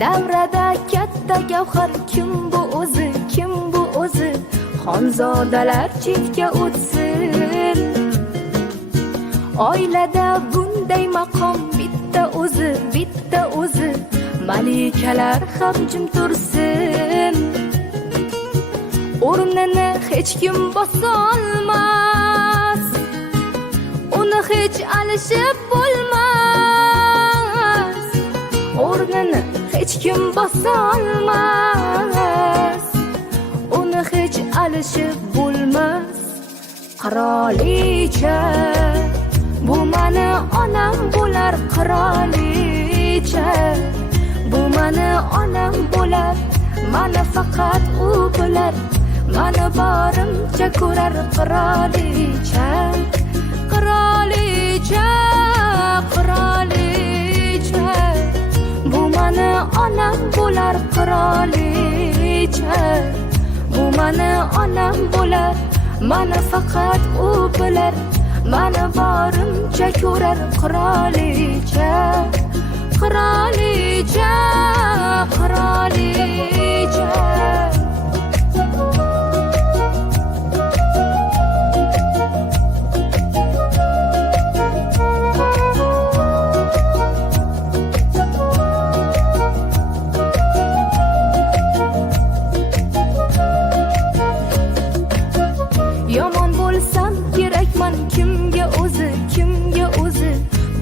Davrada katta gavhar kim bu o'zi, kim bu o'zi? Xonzodalar chetga o'tsin. Oilada bunday maqom bitta o'zi, bitta o'zi. Malikalar ham jim tursin. O'rnini hech kim bosolmas, uni hech alishib bo'lmas. O'rnini hech kim bosolmas, uni hech alishib bo'lmas. Qirolicha, bu mani onam bo'lar. Qirolicha, bu mani onam bo'lar. Mani faqat u bilar, mani borimcha ko'rar. Qirolicha, qirolicha, qirolicha, bu mani onam bo'lar. Qirolicha, bu mani onam bo'lar. Mani faqat u bilar, mani borimcha ko'rar. Qirolicha, qirolicha, qirolicha. Yomon bo'lsam kerakman kimga o'zi, kimga o'zi?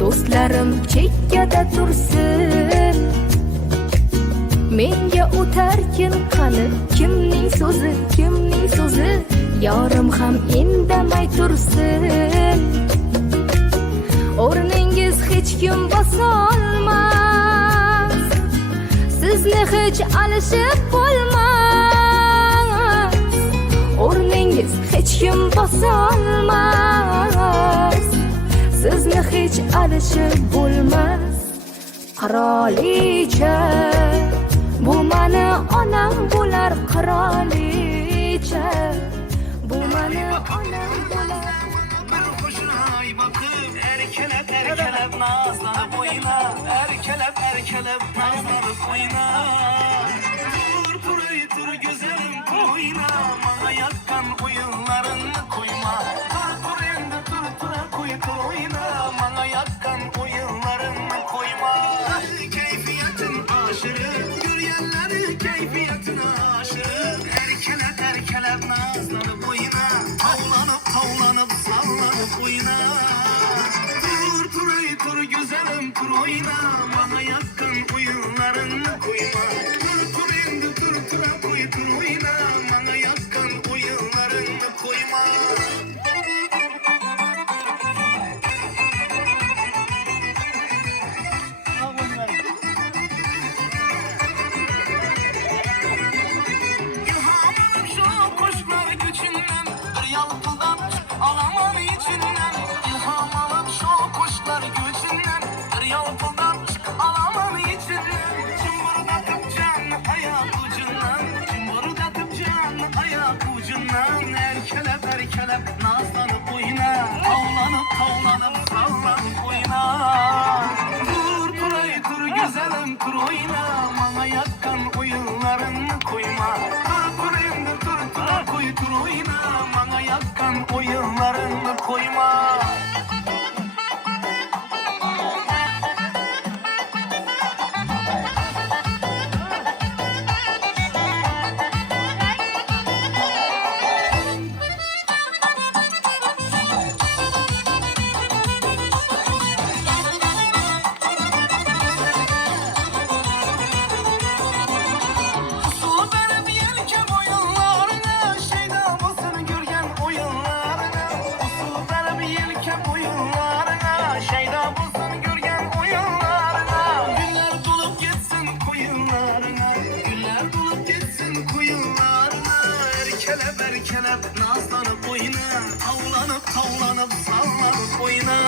Do'stlarim chekkada tursin. Menga o'tarkin qani kimning so'zi, kimning so'zi? Yorim ham indamay tursin. O'rningiz hech kim bosolmas, sizni hech alishib bo'lmas. O'rningiz hech kim bosolmas, sizni hech alishib bo'lmas. Qirolicha, bu mani onam bo'lar. Qirolicha, bu mani onam bo'lar. Qo'shilay boqib, erkalab erkalab nazlanib o'yna, erkalab erkalab nazlanib o'yna. Tur tur go'zalim o'yna, menga yoqqan o'yinlaringni qo'yma. Tur endi tur o'yna, menga yoqqan o'yinlaringni qo'yma. Kayfiyatin oshirib, ko'rganlari kayfiyatini oshirib, erkalab erkalab nazlanib o'yna, tavlanib sallanib o'yna. Tur go'zalim tur o'yna, menga yoqqan o'yinlaringni qo'yma. Tur endi tur o'yna, menga yoqqan o'yinlaringni qo'yma. İlhamım şu kuşlar göçünden, bir yalpıldan alaman içinden. İlham alıp şu kuşlar göçünden, bir yalpıldan alaman içinden. Cımbırdatıp canlı ayak ucundan, cımbırdatıp canlı ayak ucundan. Erkelep erkelep nazlanıp oyna, tavlanıp sallanıp oyna. Tur güzelim tur oyna, bana yakkan oyunlarını koyma. Tur endi tur oyna, bana yakkan oyunlarını koyma. Erkelep nazlanıp oyna, tavlanıp sallanıp oyna.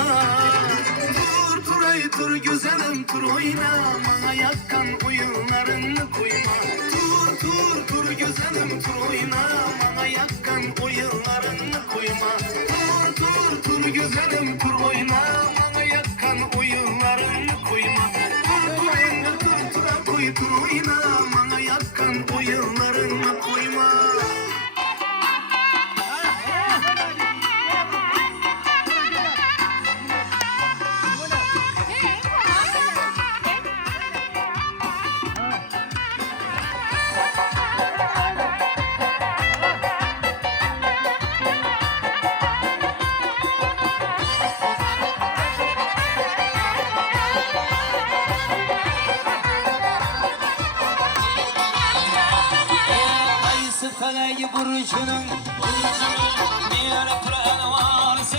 Tur güzelim tur oyna, bana yakkan oyunlarını koyma. Tur güzelim tur oyna, bana yakkan oyunlarını koyma. Tur güzelim tur oyna, bana yakkan oyunlarını koyma. Tur endi tur felek burcunun bir Kur'an varsa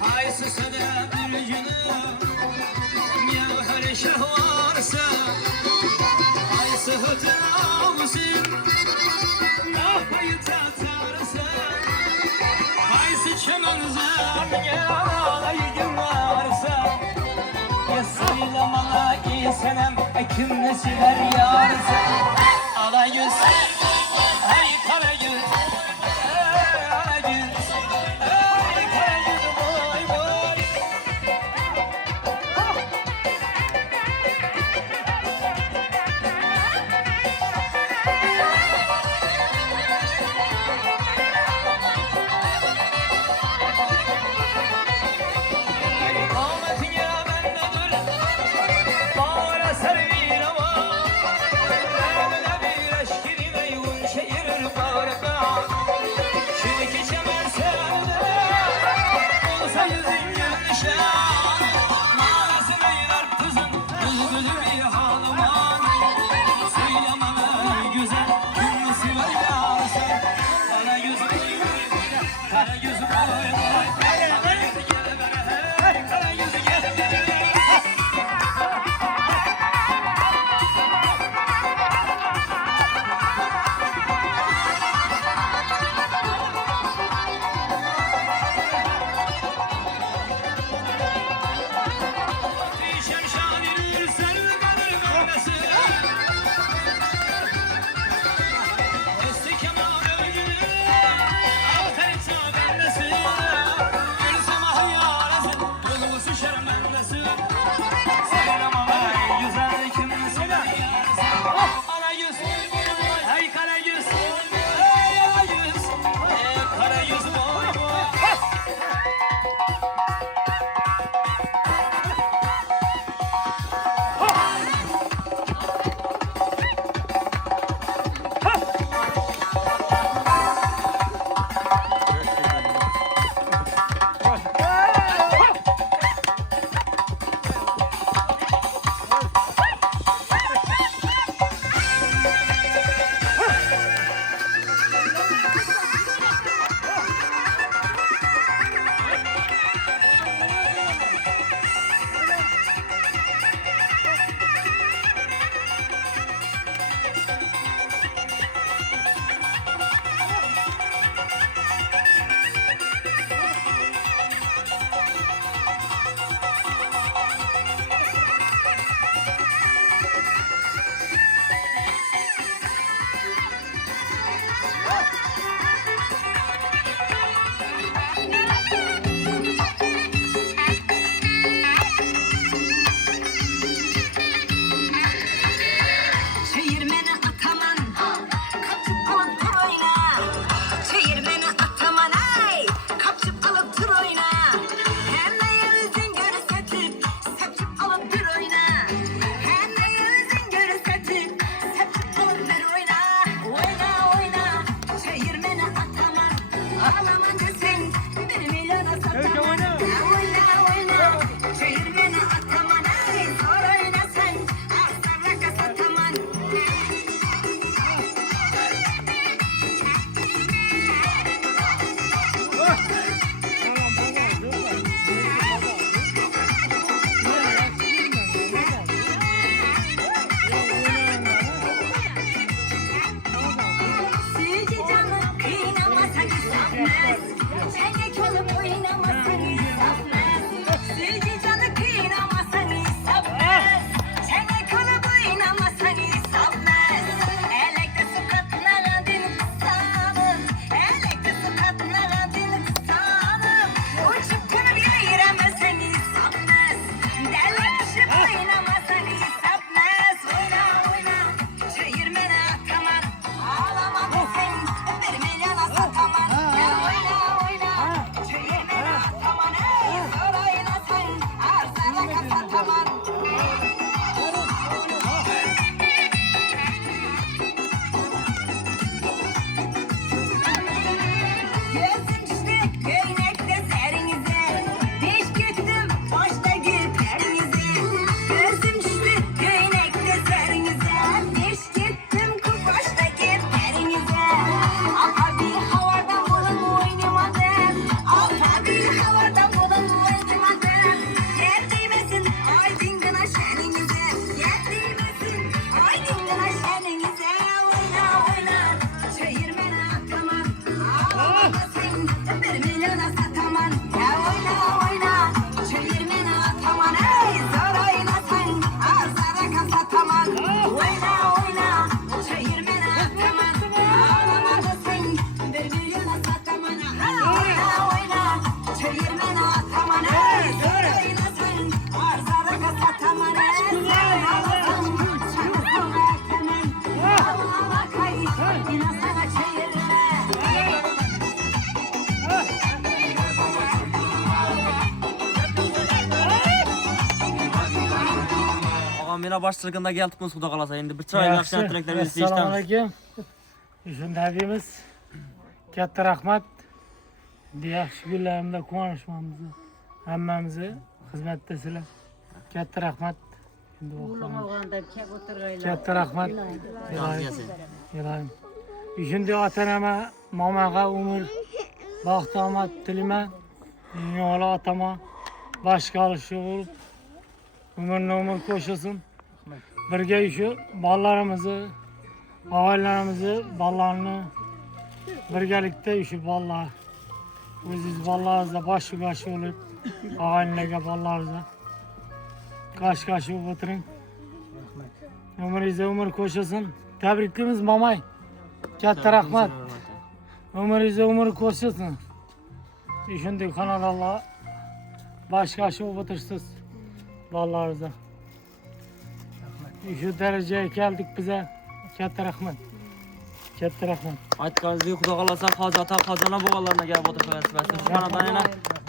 Haysı sada burcunun bir şah varsa Haysı hıtın avsın Kafayı tatarsa Haysı çımın zannıya alayım varsa Ya sayılamala iyi senem kim ne siler yarsa Alay göz Ay kara göz Alay göz Ay kara göz boy boy Kâmetin ya bendedir Bana servir ama yine sana çevirme. Ağam mena başçılığında geldik Xudo qalasa. Endi bir chiroyli yaxshi tilaklar berib Assalomu eshitamiz. alaykum. Shunda deymiz. Katta rahmat. Yaxshi kunlarimda quvonishmamizni hammamizni xizmatdasizlar. Katta rahmat. Oğlum olganda kep oturgaylar. Katta rahmat. Yaxshi. Ilohim. Shunda ota-onama, momaga umr, baxt omad tilayman. Yo'li otama boshqa olishi bo'lib umrni umr qo'shilsin. Birga shu bolalarimizni, oilalarimizni, bolalarni birgalikda shu bolalar o'zingiz bolalaringizda bosh bo'lib, og'aynilarga bolalaringizga qosh bo'lib o'tiring. Umringizga umr qo'shilsin. Tabriklaymiz momay. Katta rahmat. Umringizga umr qo'shilsin. Shunday xonadonlar boshqa bo'lib o'tirsiz bolalaringizga. Shu darajaga keldik biza. Katta rahmat. Katta rahmat. Aytganingizdek Xudo qalasa hoji ota, hoji ona bo'lganlarga kelib o'tirsangiz. Xonadon yana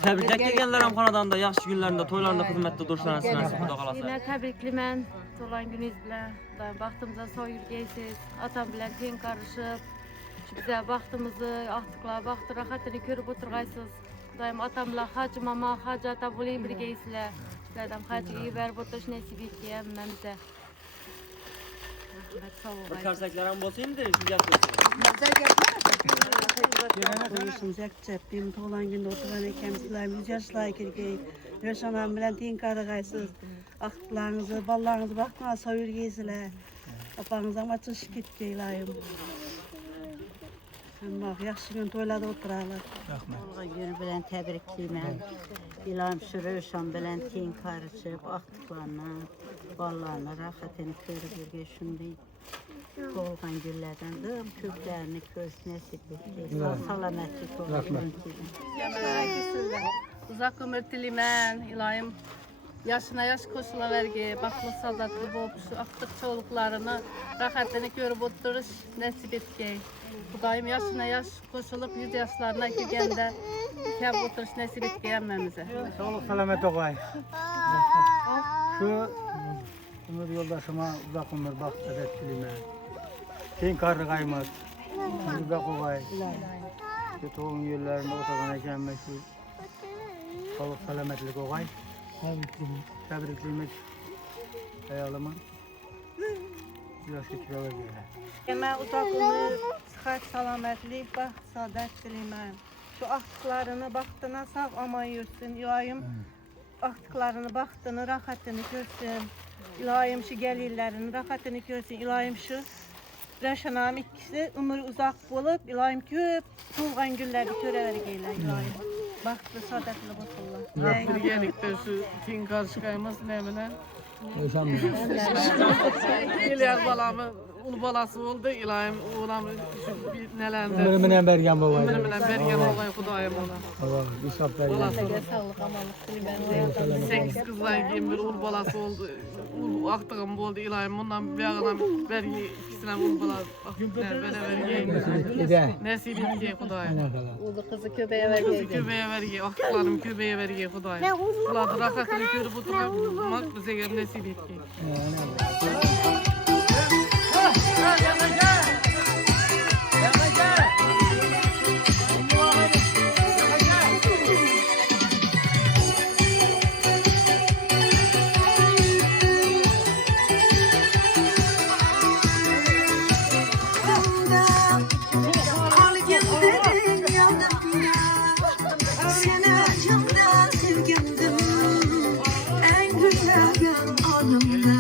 tabriklab kelganlar ham xonadonda yaxshi kunlarida, to'ylarda xizmatda tursangiz Xudo qalasa. Yine tebriklimen. To'lan gününüz bilen. Baxtımıza soy yürgeysiz. Atam bilen teng karışıp. Bize baxtımızı, ahtıklar, baxtı rahatını körüp oturgaysız. Daim atamla hacı mama, hacı ata bulayım birgeysizler. Sizlerden hacı iyi verip oturuş nesip etkiyen bize. Bir karsaklar ham bo'lsa endi shu gap bo'lsa. Konuşumuz yakçaptım, toğlan günde oturan ekemizler, 100 yaşlar kirgey. Röşanam bilen tin karıgaysız. Aktılarınızı, ballarınızı bakma soyur geysiler. Apanızdan maçış gitkeylayım. Bak, yaxşı gün toylada oturarlar. Olgan günü bilen tebrikliymen. İlahim sürüşan bilen tin karışıp, aktıklarına, ballarına, rahatını körüp yürge şunday. Olgan günlerden dım köklerini köz nesip etti. Salametlik olsun. Uzak ömür dilimen. İlayim yaşına yaş koşula vergi. Baklı saldatlı bolup şu aktık çoluklarını rahatını görüp oturuş nesip etkey. Budayım yaşına yaş koşulup 100 yaşlarına girgende kep oturuş nesip etkey emmemize. Sağlık selamet olay. Şu ömür yoldaşıma uzak ömür baxt edetçiliğime. Keng karıgaymak. Uzak olay. Şu toğun yerlerinde oturgan ekenme şu sağlık selametlik olay. Tebrikliymek. Hayalıma. Biraz geçiyor olabilir. Ben uzak ömür, sıhhat, salametlik, baxt, saadet dilemen. Şu aktıklarını, baktığına sağ ama yürüsün. İlahim aktıklarını, baktığını, rahatını görsün. İlahim şu gelirlerin rahatını görsün. İlahim şu Reşanam ikisi ömür uzak bulup, ilahim köp tuğan günleri körevergeyler ilahim. Baktı saadetli bosullar. Birgelikte şu tin karşıkayımız nemine. İlyas balamı, ulu balası oldu ilahim oğlam şu bir nelende. Ömrümden bergen baba. Ömrümden bergen olay Xudayım ona. Allah, bir sap bergen. Balası Sağlık, amanlık, dilemen. 8 kızdan keyin bir ulu balası oldu. Ulu aktığım oldu ilahim bundan bir ağadan bergi ikisine ulu balası. Nesip etki Xudayım. Ulu kızı köpeğe vergi. Kızı köpeğe vergi, aktıklarım köpeğe vergi Xudayım. Ular rahatını görüp oturmak bize gel nesip etki. Anımda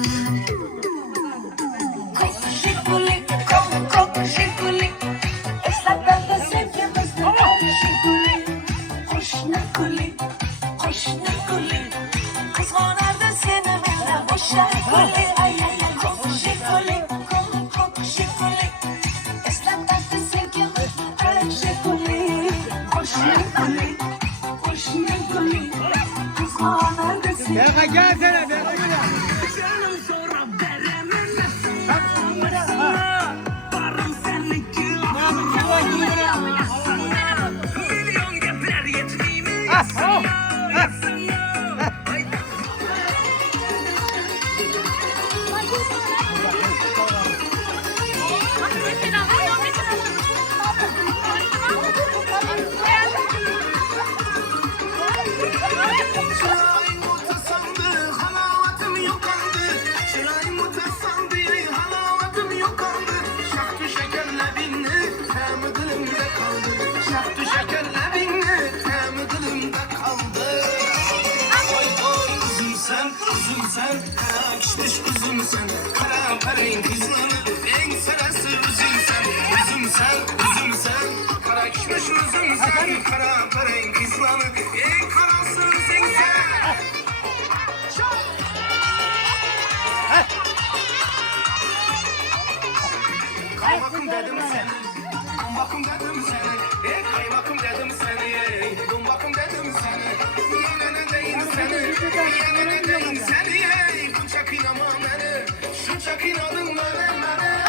sen, kara kişmiş üzüm sen, kara pereyin kızlanı, en sarası üzüm sen, üzüm sen, üzüm sen, kara kişmiş üzüm sen, kara pereyin kızlanı, en karası üzüm sen. Kaymakım dedim seni, dumbakum dedim seni, kaymakım dedim seni, dumbakum dedim seni, yanına değin seni, yanına değin seni, bu çakinama beni, şu çakinadın beni.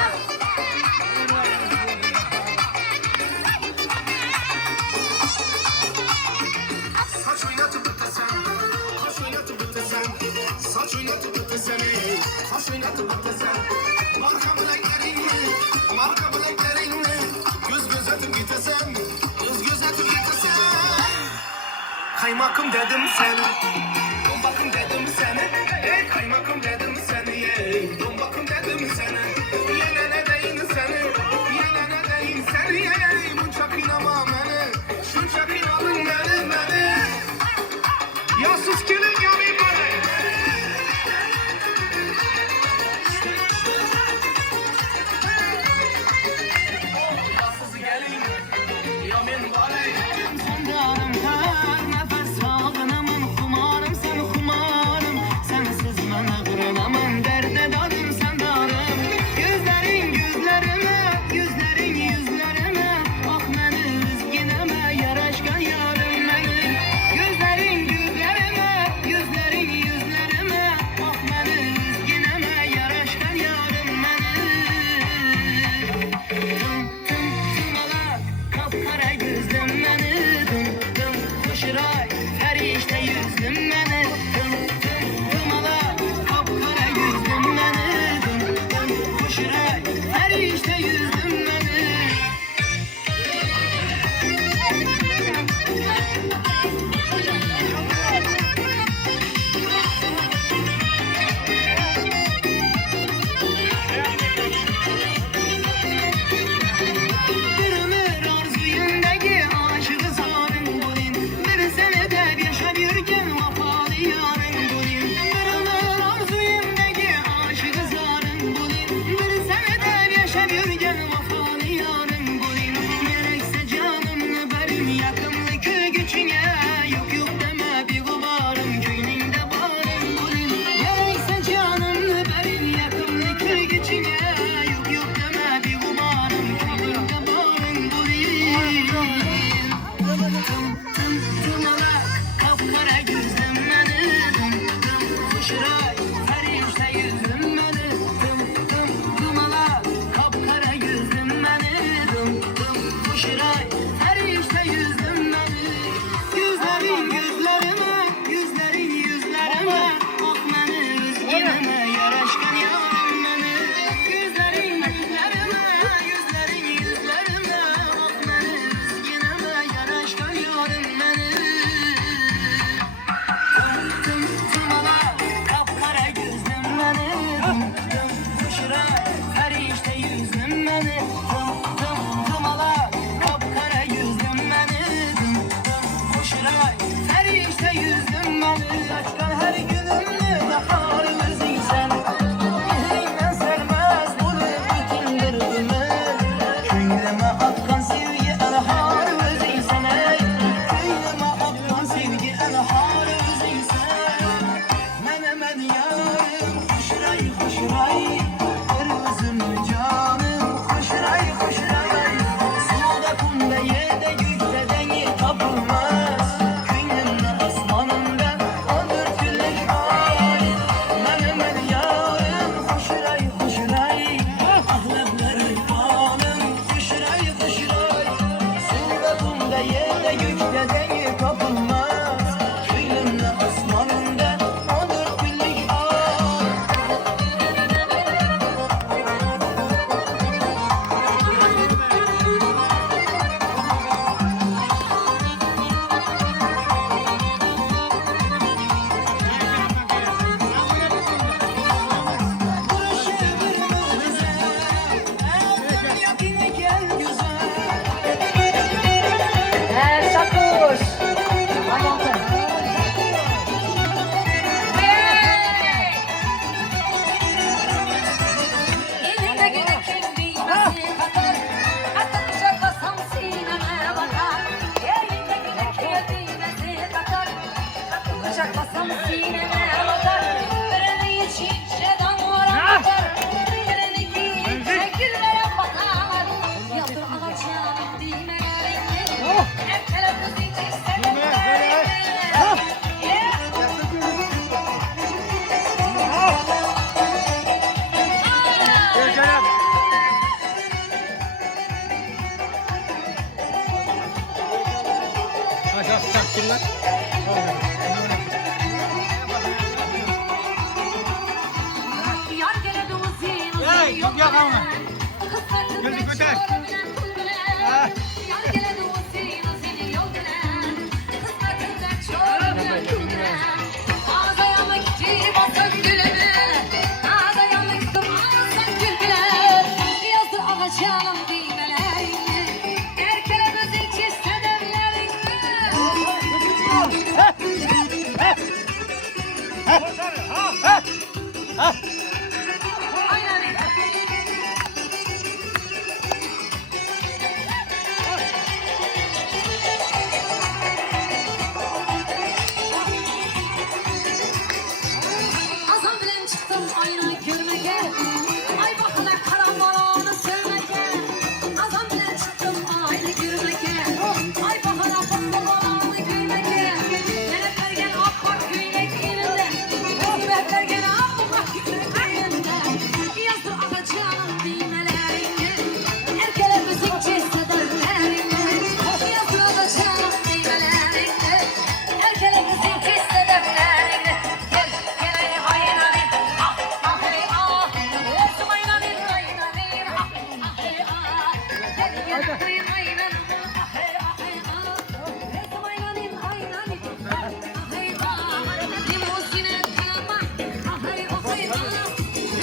Saç oynatıp ötesen, kaş oynatıp ötesen, saç oynatıp ötesen, kaş oynatıp ötesen, marka bileklerin marka bileklerin göz göz atıp gitesen, göz göz atıp gitesen. Kaymakım dedim seni, dombakım dedim seni, kaymakım dedim seni, dombakım dedim seni, yine ne deyin seni, yine ne deyin seni, bu çakinama beni, şu çakinadın beni. Ya sus gelin yalayım beni. Yasız gelin yamin bari. Sandarım her nefes aldın aman kumarım sen kumarım. Sensiz bana kırılamam derde dadım Yar geledi uzun Hey, çok yakalma. Gözü köter. Yar geledi uzun yol bilen kısmetinde çok bilen ağza yanık ki basın gülümü ağza yanık kım ağzın gül bilen yazdı ağaçalım bilmelerini erkele gözün çizse devlerini aynen Azam bilen çıktım aynayı görmeye Ay bakıla karambalanı sevmeye Azam bilen çıktım aynayı görmeye Ay bakıla karambalanı görmeye Melekler gel akbak güylek elinde Melekler gel akbak güylek elinde Yazdı ağacağın düğmelerini Erkele müzik çizse devlerini Yazdı ağacağın düğmelerini Erkele müzik çizse devlerini Gel gel ey aynalı ah ah ey ah Olsun aynalı aynalı ah ah ey ah Gel gel ey aynalı ah ey ah ey ah Olsun aynalı aynalı ah ah ey ah Limuzine kama ah ey ah ey ah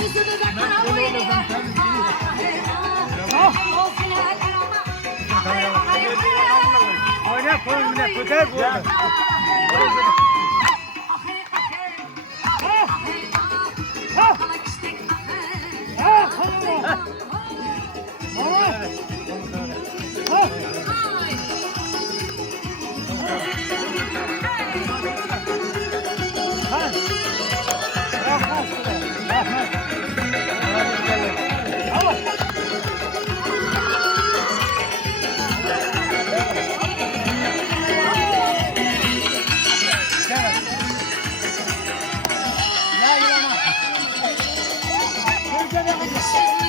Yüzünü de kara boyunu ver ah ey ah Olsun el arama ah ey ah ey ah Oyna koyun bile köter bu arada. Şimdi